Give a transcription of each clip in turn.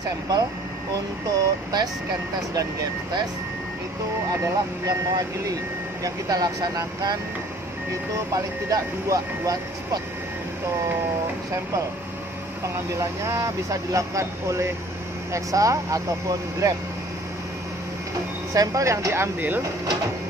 Sampel untuk tes, scan test dan gap test itu adalah yang mewakili yang kita laksanakan itu paling tidak dua spot untuk sampel. Pengambilannya bisa dilakukan oleh EXA ataupun Grab. Sampel yang diambil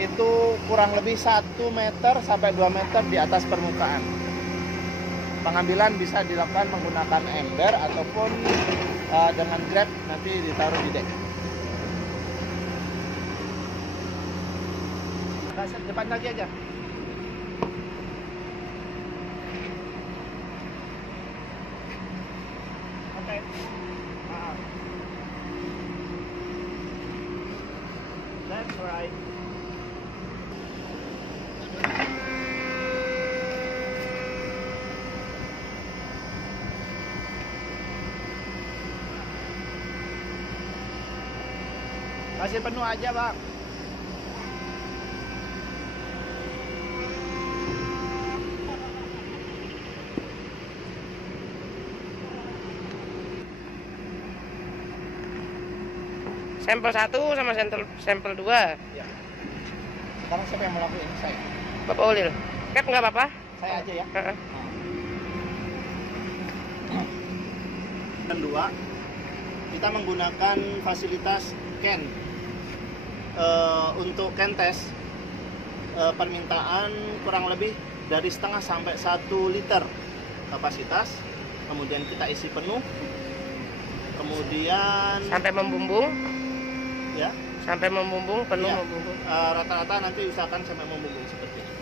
itu kurang lebih 1 meter sampai 2 meter di atas permukaan. Pengambilan bisa dilakukan menggunakan ember ataupun dengan Grab nanti ditaruh di deck. Kasih depan lagi aja. Oke. That's right. Kasih penuh aja, Bang. Sampel 1 sama sampel 2. Ya. Sekarang siapa yang melakukan ini? Saya. Bapak Ulil. Cap nggak apa-apa? Saya aja ya. Heeh. Dan 2, kita menggunakan fasilitas can. Untuk can test permintaan kurang lebih dari setengah sampai 1 liter kapasitas. Kemudian kita isi penuh. Kemudian Sampai membumbung. ya. Sampai membumbung, penuh Iya. membumbung. Rata-rata nanti usahakan sampai membumbung seperti ini.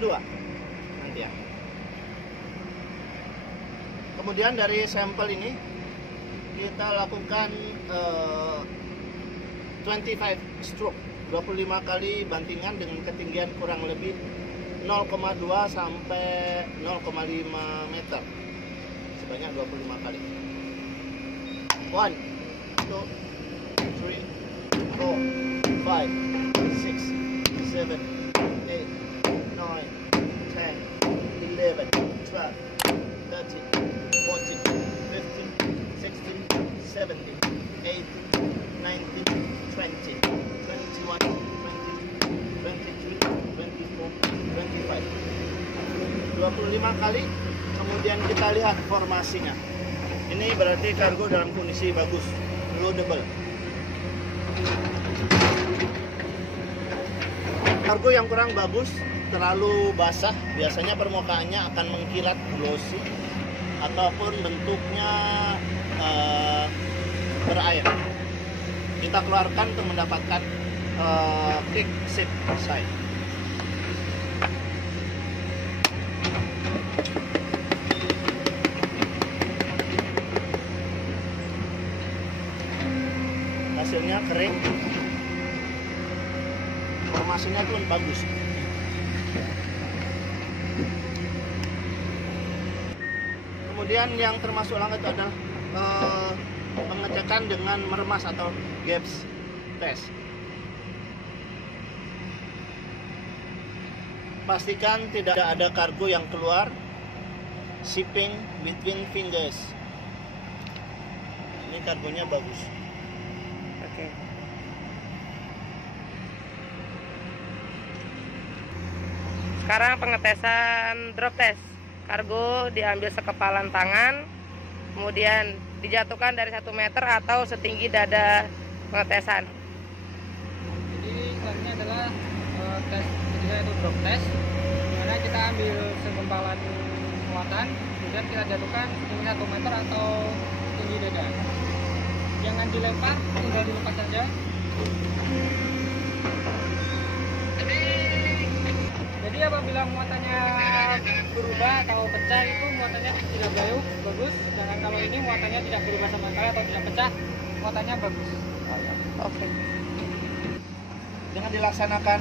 Kedua nanti ya. Kemudian dari sampel ini kita lakukan 25 stroke, 25 kali bantingan dengan ketinggian kurang lebih 0,2 sampai 0,5 meter. Sebanyak 25 kali. 1 2 3 4 5 6 7 8 9 10 11 12 13 14 15 16 17 18 19 20 21 22 23 24 25 25 kali. Kemudian kita lihat formasinya. Ini berarti kargo dalam kondisi bagus, loadable. Kargo yang kurang bagus, terlalu basah, biasanya permukaannya akan mengkilat glossy ataupun bentuknya berair. Kita keluarkan untuk mendapatkan thick ship side. Hasilnya kering, formasinya pun bagus. Kemudian yang termasuk langkah itu adalah pengecekan dengan meremas atau gaps test. Pastikan tidak ada kargo yang keluar, shipping between fingers. Ini kargonya bagus. Oke. Sekarang pengetesan drop test. Kargo diambil sekepalan tangan, kemudian dijatuhkan dari 1 meter atau setinggi dada pengetesan. Jadi selanjutnya adalah tes ketiga yaitu drop test, dimana kita ambil sekempalan muatan, kemudian kita jatuhkan setinggi 1 meter atau tinggi dada. Jangan dilempar, tinggal dilepas saja. Jadi apabila muatannya berubah atau pecah itu muatannya tidak bagus. Sedangkan kalau ini muatannya tidak berubah sama sekali atau tidak pecah, muatannya bagus. Oke. Dengan dilaksanakan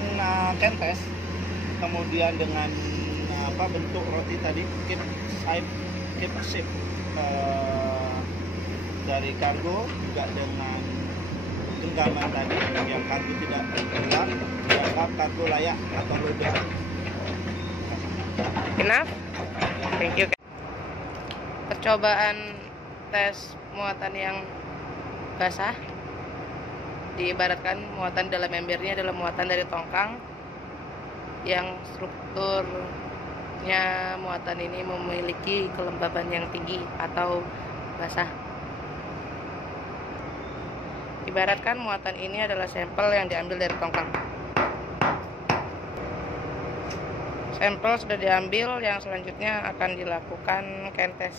can test, kemudian dengan bentuk roti tadi, keep shape dari kargo, juga dengan genggaman tadi yang kargo tidak hilang, dapat kargo layak atau loader. Enough. Thank you. Percobaan tes muatan yang basah, diibaratkan muatan dalam embernya adalah muatan dari tongkang yang strukturnya muatan ini memiliki kelembaban yang tinggi atau basah. Ibaratkan muatan ini adalah sampel yang diambil dari tongkang. Sampel sudah diambil, yang selanjutnya akan dilakukan kentes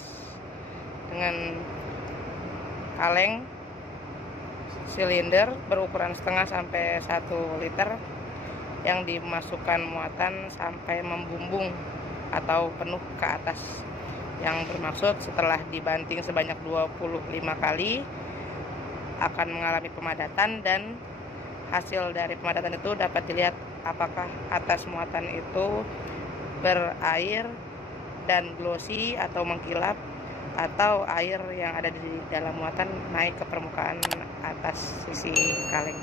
dengan kaleng silinder berukuran setengah sampai 1 liter yang dimasukkan muatan sampai membumbung atau penuh ke atas, yang bermaksud setelah dibanting sebanyak 25 kali akan mengalami pemadatan, dan hasil dari pemadatan itu dapat dilihat apakah atas muatan itu berair dan glossy atau mengkilap, atau air yang ada di dalam muatan naik ke permukaan atas sisi kaleng.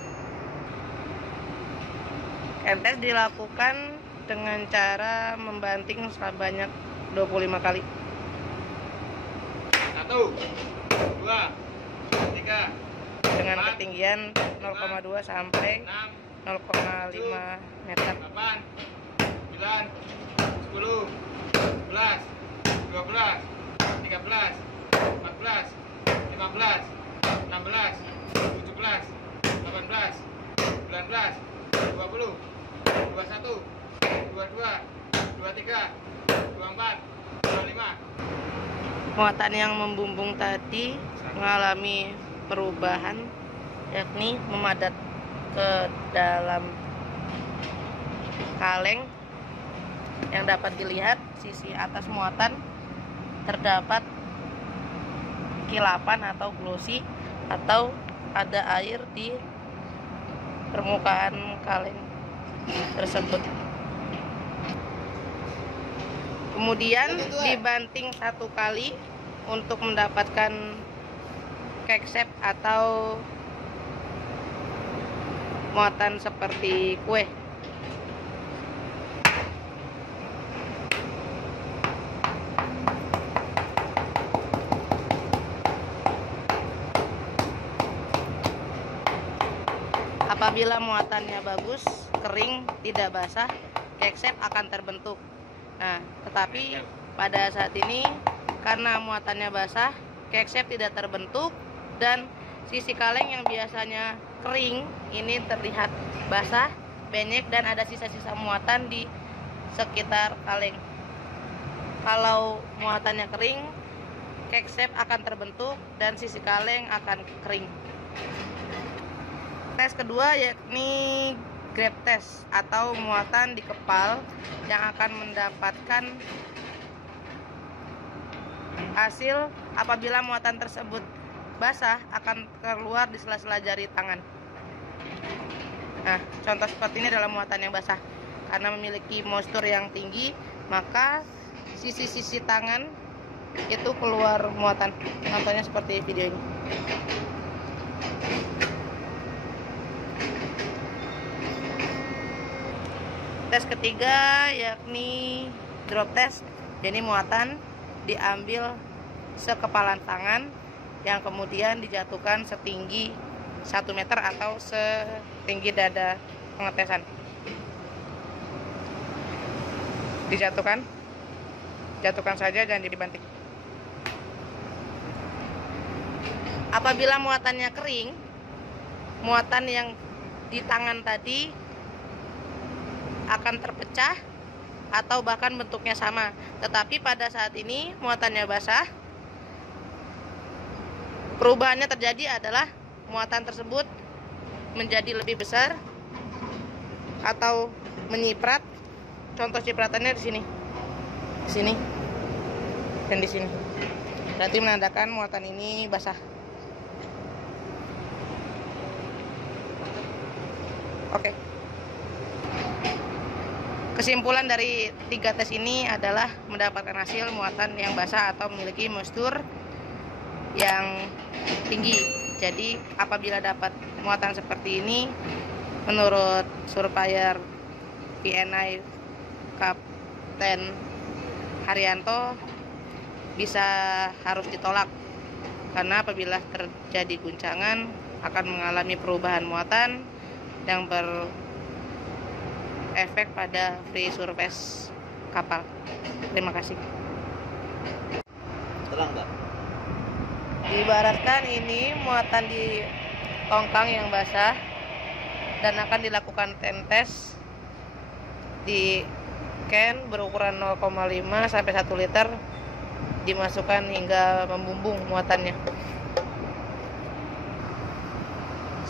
Kentes dilakukan dengan cara membanting sebanyak 25 kali. 1, 2, 3, dengan ketinggian 0,2 sampai 0,5 meter. 8, 9, 10, 11, 12, 13, 14, 15, 16, 17, 18, 19, 20, 21, 22, 23, 24, 25. Muatan yang membumbung tadi mengalami perubahan, yakni memadat ke dalam kaleng, yang dapat dilihat sisi atas muatan terdapat kilapan atau glossy, atau ada air di permukaan kaleng tersebut. Kemudian dibanting 1 kali untuk mendapatkan cake shape atau muatan seperti kue. Apabila muatannya bagus, kering, tidak basah, cake shape akan terbentuk. Nah, tetapi pada saat ini karena muatannya basah, cake shape tidak terbentuk, dan sisi kaleng yang biasanya kering ini terlihat basah, benyek, dan ada sisa-sisa muatan di sekitar kaleng. Kalau muatannya kering, cake shape akan terbentuk dan sisi kaleng akan kering. Tes kedua yakni grab test atau muatan di kepal, yang akan mendapatkan hasil apabila muatan tersebut basah akan keluar di sela-sela jari tangan. Nah, contoh seperti ini adalah muatan yang basah. Karena memiliki moistur yang tinggi, maka sisi-sisi tangan itu keluar muatan. Contohnya seperti video ini. Tes ketiga yakni drop test. Jadi muatan diambil sekepalan tangan yang kemudian dijatuhkan setinggi 1 meter atau setinggi dada pengetesan. Jatuhkan saja, jangan dibanting. Apabila muatannya kering, muatan yang di tangan tadi akan terpecah atau bahkan bentuknya sama. Tetapi pada saat ini muatannya basah, perubahannya terjadi adalah muatan tersebut menjadi lebih besar atau menyiprat. Contoh cipratannya di sini dan di sini. Berarti menandakan muatan ini basah. Oke. Kesimpulan dari 3 tes ini adalah mendapatkan hasil muatan yang basah atau memiliki moisture yang tinggi. Jadi apabila dapat muatan seperti ini, menurut surveyor PNI Kapten Haryanto bisa harus ditolak karena apabila terjadi guncangan akan mengalami perubahan muatan yang berefek pada free surface kapal. Terima kasih. Terang nggak? Diibaratkan ini muatan di tongkang yang basah dan akan dilakukan tes di can berukuran 0,5 sampai 1 liter, dimasukkan hingga membumbung muatannya.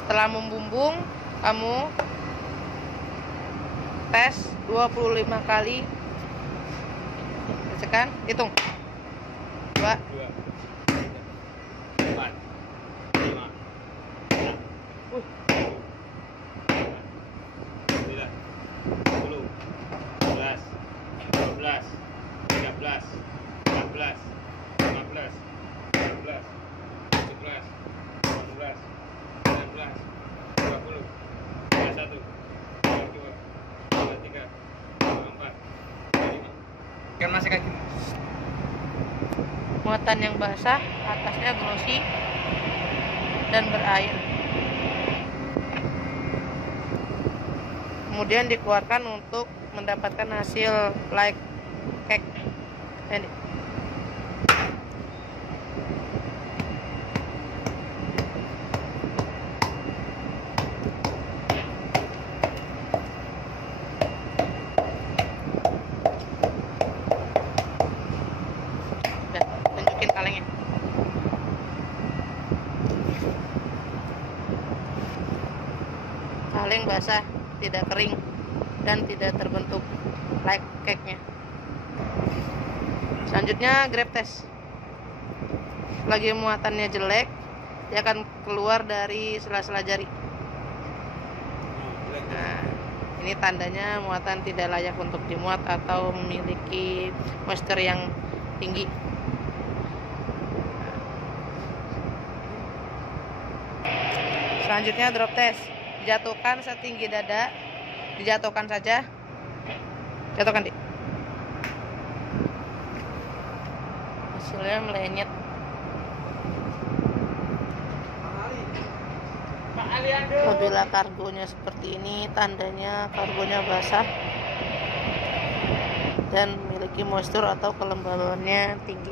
Setelah membumbung, kamu tes 25 kali. Tekan, hitung. 2 4 5 Kan masih kayak gini. muatan yang basah, atasnya glossy dan berair. Kemudian dikeluarkan untuk mendapatkan hasil like cake. Ini. Tunjukin kalengnya. Kaleng basah, tidak kering dan tidak terbentuk like cake-nya. Selanjutnya grab test. Lagi muatannya jelek, dia akan keluar dari sela-sela jari. Nah, ini tandanya muatan tidak layak untuk dimuat atau memiliki moisture yang tinggi. Selanjutnya drop test. Jatuhkan setinggi dada, dijatuhkan saja. Jatuhkan, Dik. Hasilnya melenyet. Apabila kargonya seperti ini, tandanya kargonya basah dan memiliki moisture atau kelembabannya tinggi.